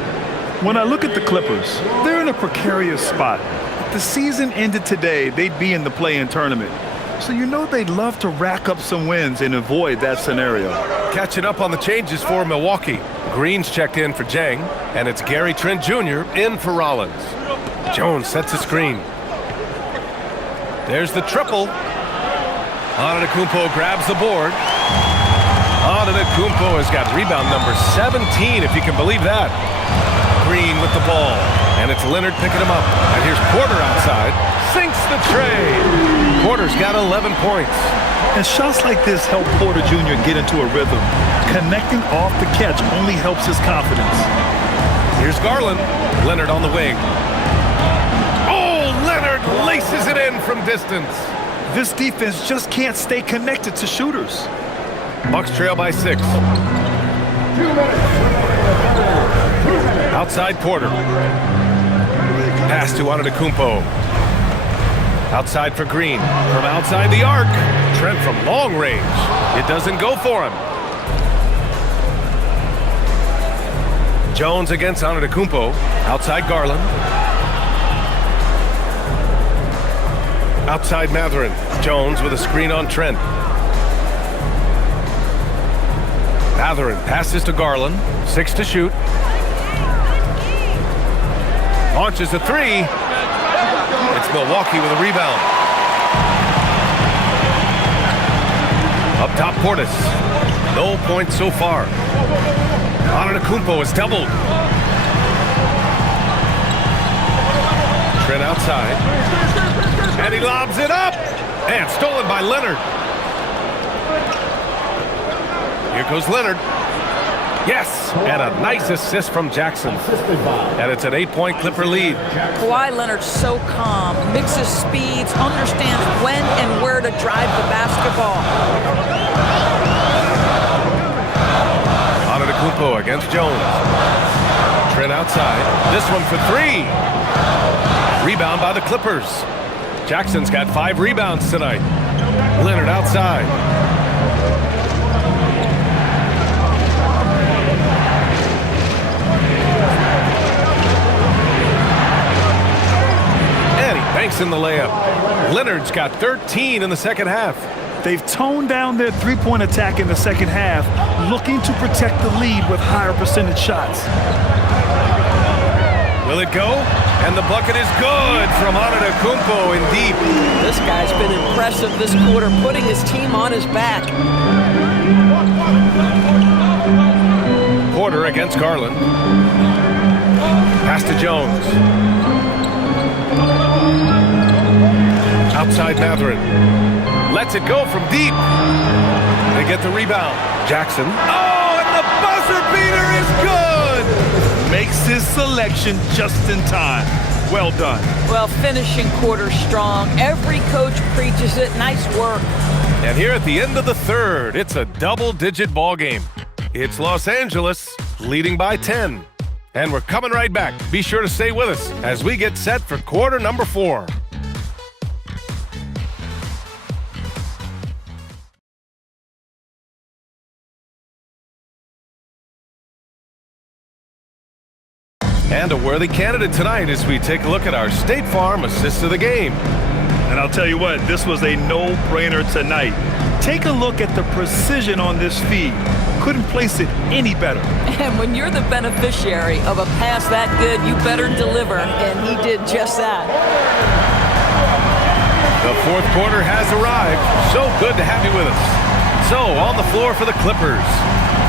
When I look at the Clippers, they're in a precarious spot. If the season ended today, they'd be in the play-in tournament. So you know they'd love to rack up some wins and avoid that scenario. Catching up on the changes for Milwaukee. Green's checked in for Jang, and it's Gary Trent Jr. in for Rollins. Jones sets a screen. There's the triple. Antetokounmpo grabs the board. Antetokounmpo has got rebound number 17, if you can believe that. Green with the ball, and it's Leonard picking him up. And here's Porter outside, sinks the tray. Porter's got 11 points. And shots like this help Porter Jr. get into a rhythm. Connecting off the catch only helps his confidence. Here's Garland. Leonard on the wing. Oh, Leonard laces it in from distance. This defense just can't stay connected to shooters. Bucks trail by 6. Outside Porter. Pass to Antetokounmpo. Outside for Green. From outside the arc. Trent from long range. It doesn't go for him. Jones against Antetokounmpo. Outside Garland. Outside Mathurin. Jones with a screen on Trent. Mathurin passes to Garland. 6 to shoot. Launches a 3. It's Milwaukee with a rebound. Up top, Portis. No points so far. Antetokounmpo is doubled. Trent outside. And he lobs it up. And stolen by Leonard. Here goes Leonard. Yes, and a nice assist from Jackson. And it's an 8-point Clipper lead. Kawhi Leonard's so calm, mixes speeds, understands when and where to drive the basketball. Antetokounmpo against Jones. Trent outside. This one for 3. Rebound by the Clippers. Jackson's got 5 rebounds tonight. Leonard outside. And he banks in the layup. Leonard's got 13 in the second half. They've toned down their three-point attack in the second half, looking to protect the lead with higher percentage shots. Will it go? And the bucket is good from Antetokounmpo in deep. This guy's been impressive this quarter, putting his team on his back. Porter against Garland. Pass to Jones. Outside Matherin. Lets it go from deep. They get the rebound. Jackson. Oh, and the buzzer beater is good! Makes his selection just in time. Well done. Well, finishing quarter strong. Every coach preaches it. Nice work. And here at the end of the third, it's a double-digit ball game. It's Los Angeles leading by 10. And we're coming right back. Be sure to stay with us as we get set for quarter number 4. And a worthy candidate tonight as we take a look at our State Farm assist of the game. And I'll tell you what, this was a no-brainer tonight. Take a look at the precision on this feed. Couldn't place it any better. And when you're the beneficiary of a pass that good, you better deliver. And he did just that. The fourth quarter has arrived. So good to have you with us. So, on the floor for the Clippers,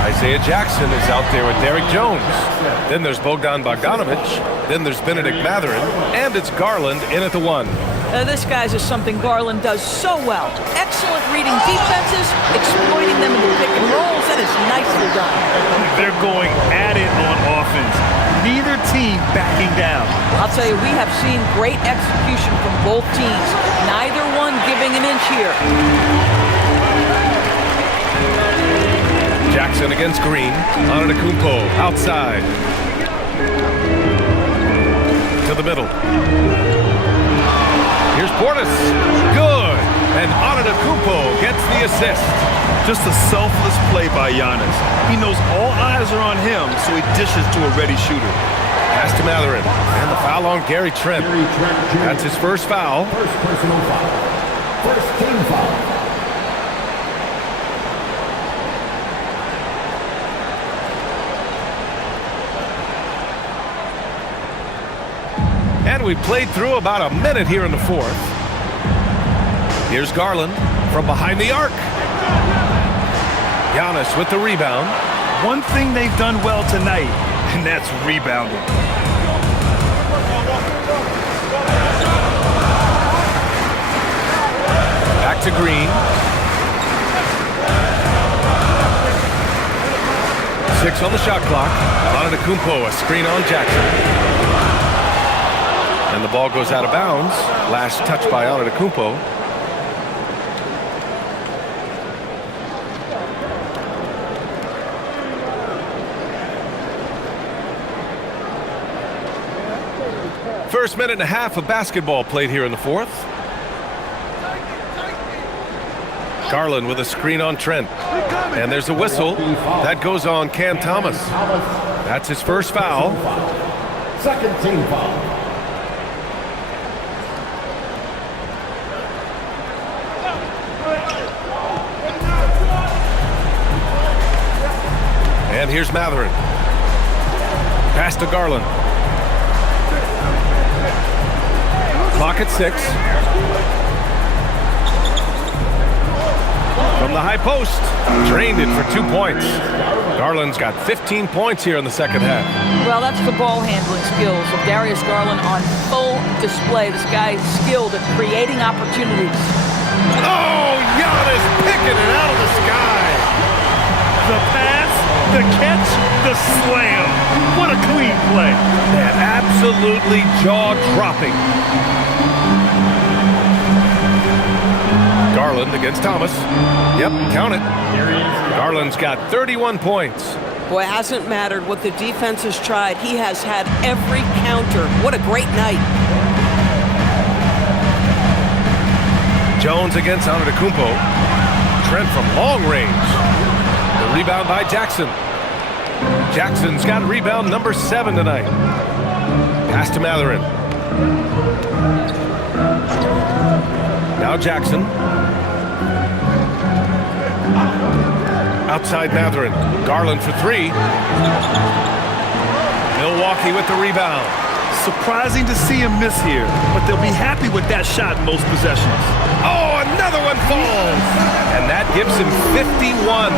Isaiah Jackson is out there with Derek Jones. Then there's Bogdan Bogdanovic. Then there's Benedict Matherin. And it's Garland in at the 1. This guy's is something Garland does so well. Excellent reading defenses, exploiting them in the pick and rolls. That is nicely done. They're going at it on offense. Neither team backing down. I'll tell you, we have seen great execution from both teams. Neither one giving an inch here. Jackson against Green. Antetokounmpo outside. To the middle. Here's Portis. Good. And Antetokounmpo gets the assist. Just a selfless play by Giannis. He knows all eyes are on him, so he dishes to a ready shooter. Pass to Matherin. And the foul on Gary Trent. That's his first foul. First personal foul. First team foul. And we played through about a minute here in the fourth. Here's Garland from behind the arc. Giannis with the rebound. One thing they've done well tonight, and that's rebounding. Back to Green. 6 on the shot clock. Antetokounmpo, a screen on Jackson. And the ball goes out of bounds. Last touch by Antetokounmpo. First minute and a half of basketball played here in the fourth. Garland with a screen on Trent. And there's a whistle. That goes on Cam Thomas. That's his first foul. Second team foul. And here's Matherin. Pass to Garland. Clock at 6. From the high post. Drained it for 2 points. Garland's got 15 points here in the second half. Well, that's the ball handling skills of Darius Garland on full display. This guy is skilled at creating opportunities. Oh, Giannis picking it out of the sky. The pass, the catch, the slam. What a clean play. And absolutely jaw-dropping. Garland against Thomas. Yep, count it. Garland's got 31 points. Boy, it hasn't mattered what the defense has tried. He has had every counter. What a great night. Jones against Antetokounmpo. Trent from long range. The rebound by Jackson. Jackson's got rebound number 7 tonight. Pass to Matherin. Now Jackson. Outside Mathurin. Garland for three. Milwaukee with the rebound. Surprising to see him miss here, but they'll be happy with that shot in most possessions. Oh, another one falls. And that gives him 51.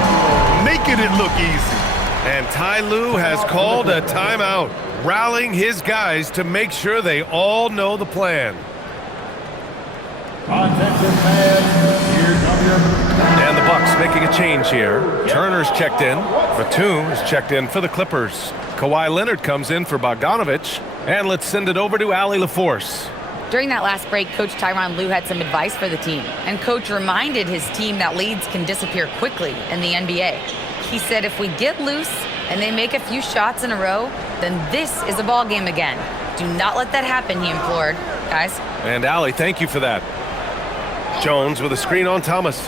Making it look easy. And Ty Lue has called a timeout, rallying his guys to make sure they all know the plan. Attention fans, here come your... And the Bucks making a change here. Turner's checked in. Batum is checked in for the Clippers. Kawhi Leonard comes in for Bogdanovich. And let's send it over to Allie LaForce. During that last break, Coach Tyronn Lue had some advice for the team. And Coach reminded his team that leads can disappear quickly in the NBA. He said if we get loose and they make a few shots in a row, then this is a ball game again. Do not let that happen, he implored. Guys. And Allie, thank you for that. Jones with a screen on Thomas.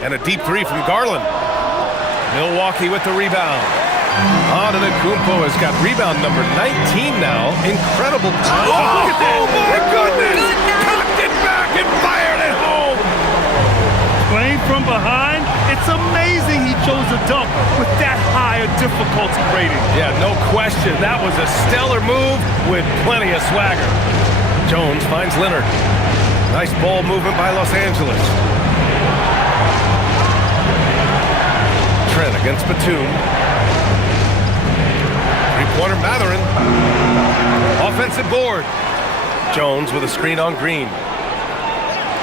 And a deep three from Garland. Milwaukee with the rebound. Antetokounmpo has got rebound number 19 now. Incredible. Oh, look at that. Oh, my goodness. Cocked it back and fired it home. Playing from behind, it's amazing he chose a dunk with that higher difficulty rating. Yeah, no question. That was a stellar move with plenty of swagger. Jones finds Leonard. Nice ball movement by Los Angeles. Trent against Batum. Three-pointer Mathurin. Offensive board. Jones with a screen on Green.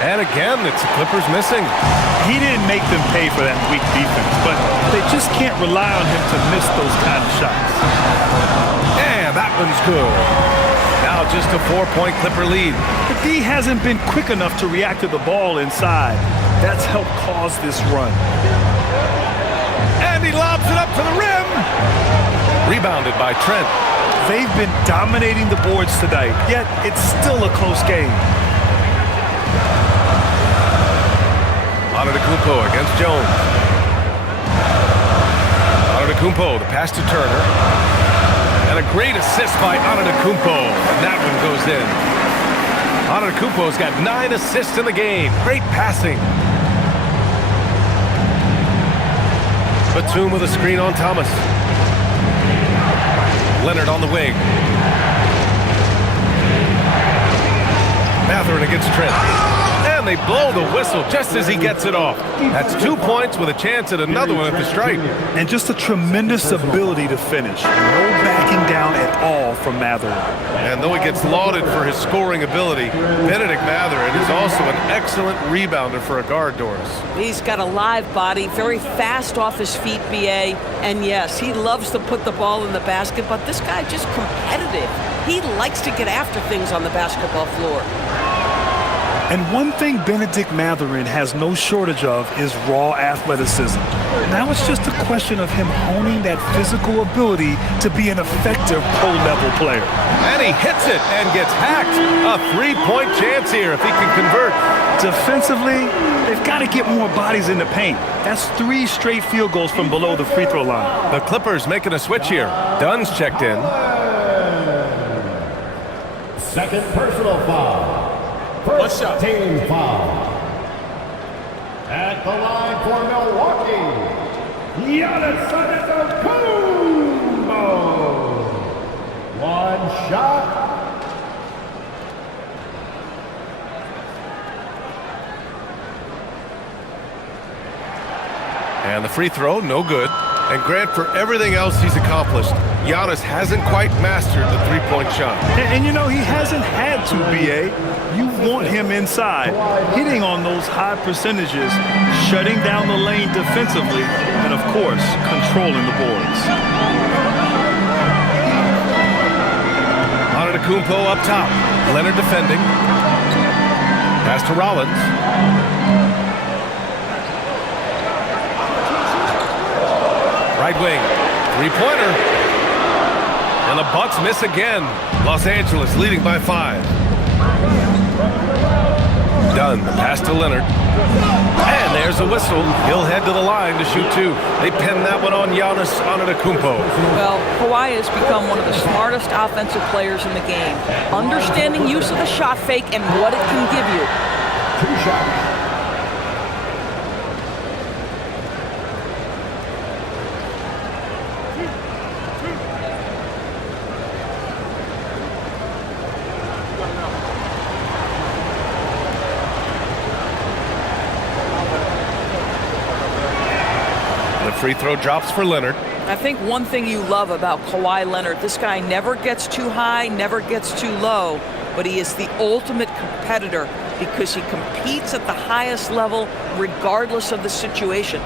And again, it's the Clippers missing. He didn't make them pay for that weak defense, but they just can't rely on him to miss those kind of shots. And that one's good. Now just a 4-point Clipper lead. The D hasn't been quick enough to react to the ball inside. That's helped cause this run. And he lobs it up to the rim. Rebounded by Trent. They've been dominating the boards tonight, yet it's still a close game. Antetokounmpo against Jones. Antetokounmpo, the pass to Turner. And a great assist by Antetokounmpo. And that one goes in. Antetokounmpo's got 9 assists in the game. Great passing. Batum with a screen on Thomas. Leonard on the wing. Mathurin against Trent. And they blow the whistle just as he gets it off. That's 2 points with a chance at another one at the stripe. And just a tremendous ability to finish. No backing down at all from Mathurin. And though he gets lauded for his scoring ability, Benedict Mathurin is also an excellent rebounder for a guard, Doris. He's got a live body, very fast off his feet, BA. And yes, he loves to put the ball in the basket, but this guy just competitive. He likes to get after things on the basketball floor. And one thing Benedict Mathurin has no shortage of is raw athleticism. Now it's just a question of him honing that physical ability to be an effective pro-level player. And he hits it and gets hacked. A 3-point chance here if he can convert. Defensively, they've got to get more bodies in the paint. That's 3 straight field goals from below the free throw line. The Clippers making a switch here. Dunn's checked in. Second personal foul. First team foul. At the line for Milwaukee, Giannis Antetokounmpo. One shot. And the free throw, no good. And Grant, for everything else he's accomplished, Giannis hasn't quite mastered the three-point shot. And you know, he hasn't had to, BA. You want him inside, hitting on those high percentages, shutting down the lane defensively, and of course, controlling the boards. Antetokounmpo up top. Leonard defending. Pass to Rollins. Right wing. Three-pointer. And the Bucks miss again. Los Angeles leading by 5. Dunn, the pass to Leonard. And And there's a whistle. He'll head to the line to shoot two. They pin that one on Giannis Antetokounmpo. Well, Kawhi has become one of the smartest offensive players in the game. Understanding use of the shot fake and what it can give you. 2 shots. Free throw drops for Leonard. I think one thing you love about Kawhi Leonard, this guy never gets too high, never gets too low, but he is the ultimate competitor because he competes at the highest level regardless of the situation.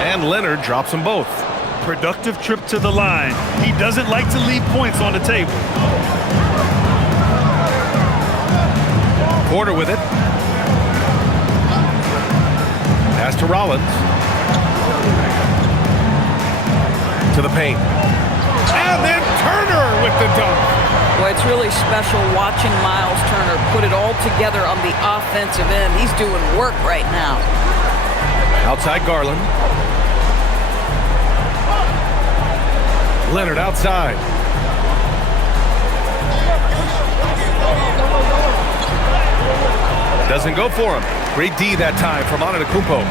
And Leonard drops them both. Productive trip to the line. He doesn't like to leave points on the table. Porter with it. Pass to Rollins. To the paint. And then Turner with the dunk. Boy, it's really special watching Miles Turner put it all together on the offensive end. He's doing work right now. Outside Garland. Leonard outside. Doesn't go for him. Great D that time from Antetokounmpo.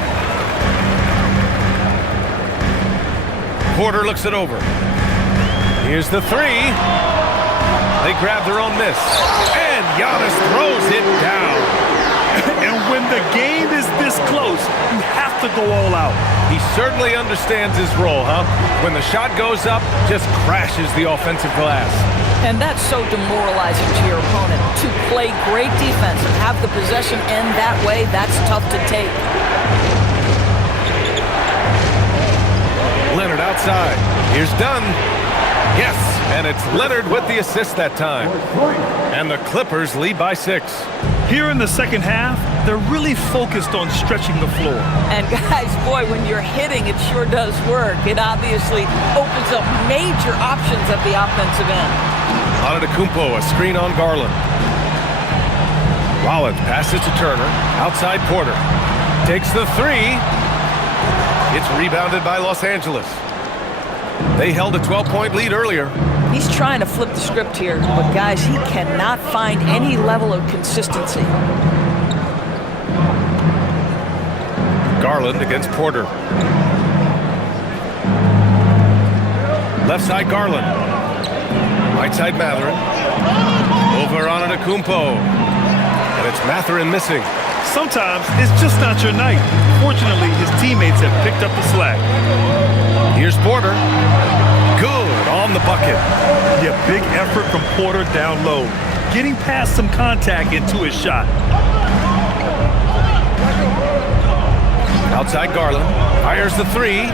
Porter looks it over. Here's the three. They grab their own miss. And Giannis throws it down. And when the game is this close, you have to go all out. He certainly understands his role, huh? When the shot goes up, just crashes the offensive glass. And that's so demoralizing to your opponent. To play great defense and have the possession end that way, that's tough to take. Leonard outside. Here's Dunn. Yes, and it's Leonard with the assist that time. And the Clippers lead by 6. Here in the second half, they're really focused on stretching the floor. And guys, boy, when you're hitting, it sure does work. It obviously opens up major options at the offensive end. Antetokounmpo, a screen on Garland. Rollins passes to Turner. Outside Porter. Takes the three. It's rebounded by Los Angeles. They held a 12-point lead earlier. He's trying to flip the script here, but guys, he cannot find any level of consistency. Garland against Porter. Left side Garland. Right side Mathurin. Over Antetokounmpo. And it's Mathurin missing. Sometimes it's just not your night. Fortunately, his teammates have picked up the slack. Here's Porter. Good on the bucket. Yeah, big effort from Porter down low. Getting past some contact into his shot. Outside Garland. Fires the three.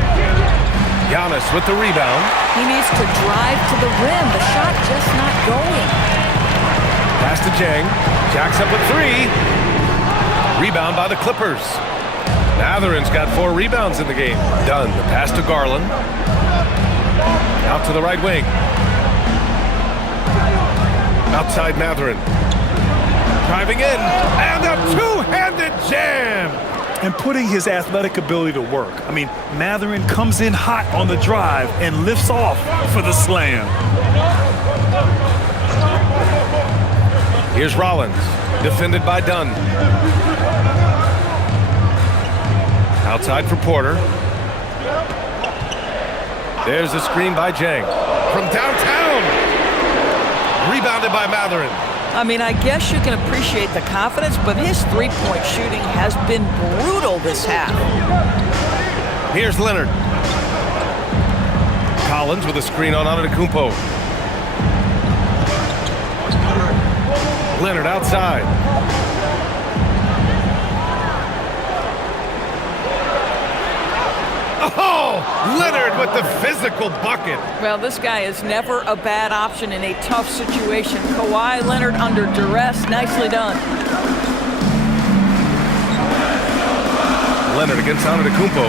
Giannis with the rebound. He needs to drive to the rim. The shot just not going. Pass to Jang. Jacks up a three. Rebound by the Clippers. Mathurin's got 4 rebounds in the game. Dunn. The pass to Garland. Out to the right wing. Outside Mathurin. Driving in. And a two-handed jam. And putting his athletic ability to work. I mean, Mathurin comes in hot on the drive and lifts off for the slam. Here's Rollins. Defended by Dunn. Outside for Porter. There's a screen by Jang. From downtown. Rebounded by Mathurin. I mean, I guess you can appreciate the confidence, but his three-point shooting has been brutal this half. Here's Leonard. Collins with a screen on Antetokounmpo. Leonard outside. Oh, Leonard with the physical bucket. Well, this guy is never a bad option in a tough situation. Kawhi Leonard under duress. Nicely done. Leonard against Antetokounmpo.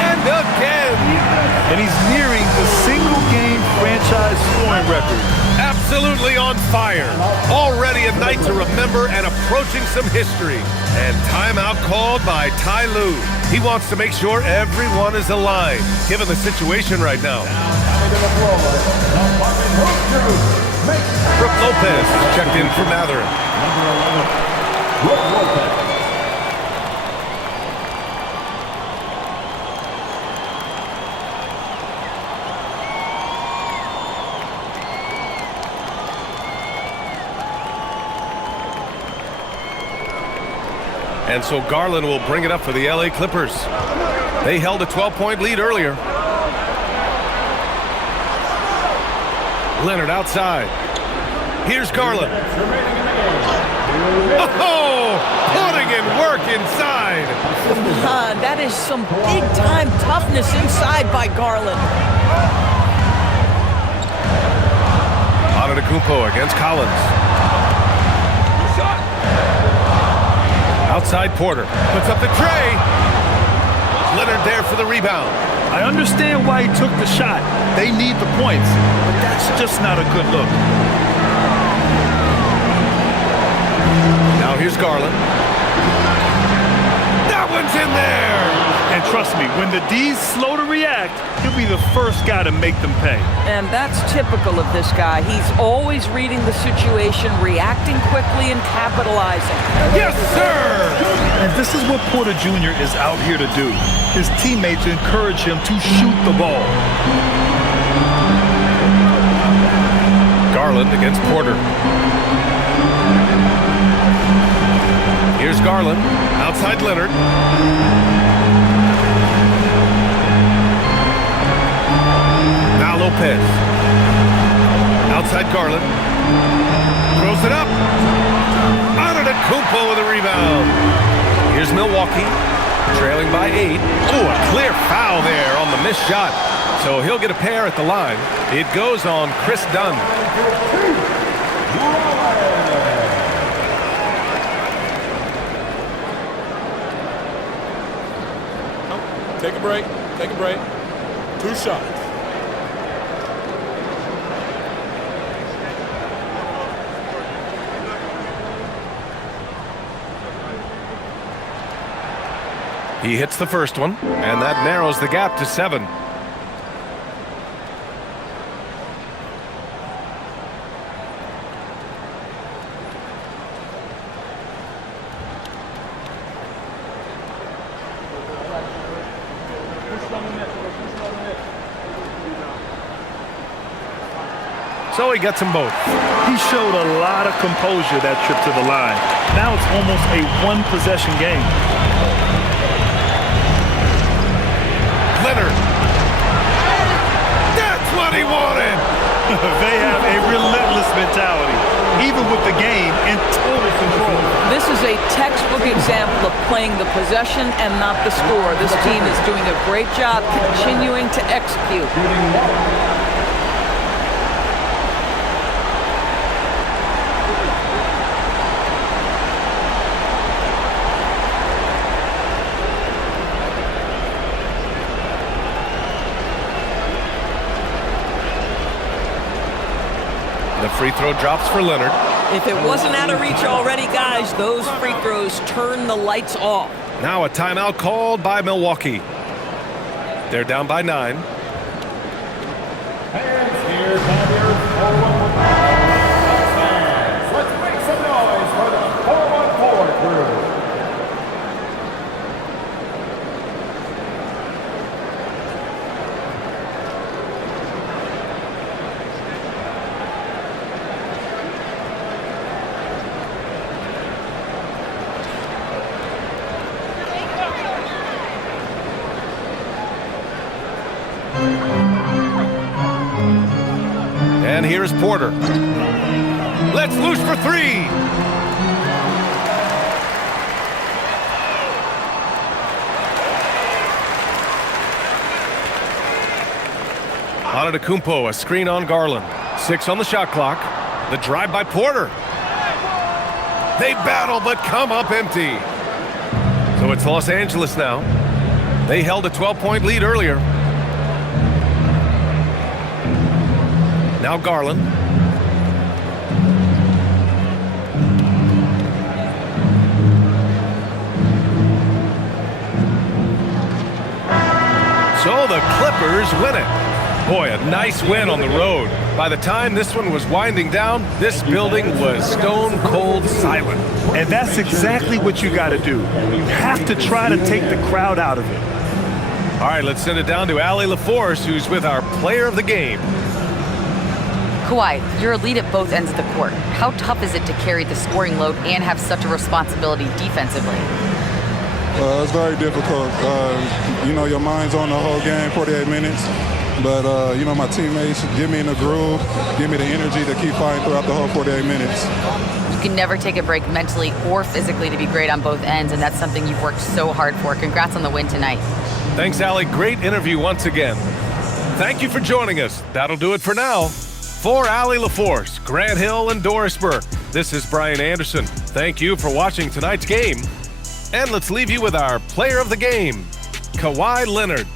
And again, And he's nearing the single-game franchise scoring record. Absolutely on fire. Already a night to remember and approaching some history. And timeout called by Ty Lue. He wants to make sure everyone is aligned, given the situation right now. Brooke Lopez is checked in for Matherin. Brooke Lopez. And so Garland will bring it up for the LA Clippers. They held a 12-point lead earlier. Leonard outside. Here's Garland. Oh, putting in work inside. That is some big-time toughness inside by Garland. Antetokounmpo against Collins. Outside Porter. Puts up the tray. Leonard there for the rebound. I understand why he took the shot. They need the points, but that's just not a good look. Now here's Garland. That one's in there. And trust me, when the D's slow to react, he'll be the first guy to make them pay. And that's typical of this guy. He's always reading the situation, reacting quickly, and capitalizing. Yes, sir! And this is what Porter Jr. is out here to do. His teammates encourage him to shoot the ball. Garland against Porter. Here's Garland. Outside Leonard. Now Lopez. Outside Garland. Throws it up. Antetokounmpo with a rebound. Here's Milwaukee. Trailing by 8. Oh, a clear foul there on the missed shot. So he'll get a pair at the line. It goes on Chris Dunn. Take a break. Take a break. 2 shots. He hits the first one, and that narrows the gap to 7. So he gets them both. He showed a lot of composure that trip to the line. Now it's almost a one-possession game. Leonard. That's what he wanted. They have a relentless mentality, even with the game in total control. This is a textbook example of playing the possession and not the score. This team is doing a great job continuing to execute. The free throw drops for Leonard. If it wasn't out of reach already, guys, those free throws turn the lights off. Now a timeout called by Milwaukee. They're down by 9. Fans, here's Cavaliers 4-1-4. Fans, let's make some noise for the 4-1-4 crew. And here's Porter. Let's loose for 3. Antetokounmpo, a screen on Garland. 6 on the shot clock. The drive by Porter. They battle but come up empty. So it's Los Angeles now. They held a 12-point lead earlier. Now Garland. So the Clippers win it. Boy, a nice win on the road. By the time this one was winding down, this building was stone cold silent. And that's exactly what you got to do. You have to try to take the crowd out of it. All right, let's send it down to Allie LaForce, who's with our player of the game. Kawhi, you're elite at both ends of the court. How tough is it to carry the scoring load and have such a responsibility defensively? It's very difficult. Your mind's on the whole game, 48 minutes. But, my teammates get me in the groove, give me the energy to keep fighting throughout the whole 48 minutes. You can never take a break mentally or physically to be great on both ends, and that's something you've worked so hard for. Congrats on the win tonight. Thanks, Allie. Great interview once again. Thank you for joining us. That'll do it for now. For Allie LaForce, Grant Hill, and Doris Burke, this is Brian Anderson. Thank you for watching tonight's game. And let's leave you with our player of the game, Kawhi Leonard.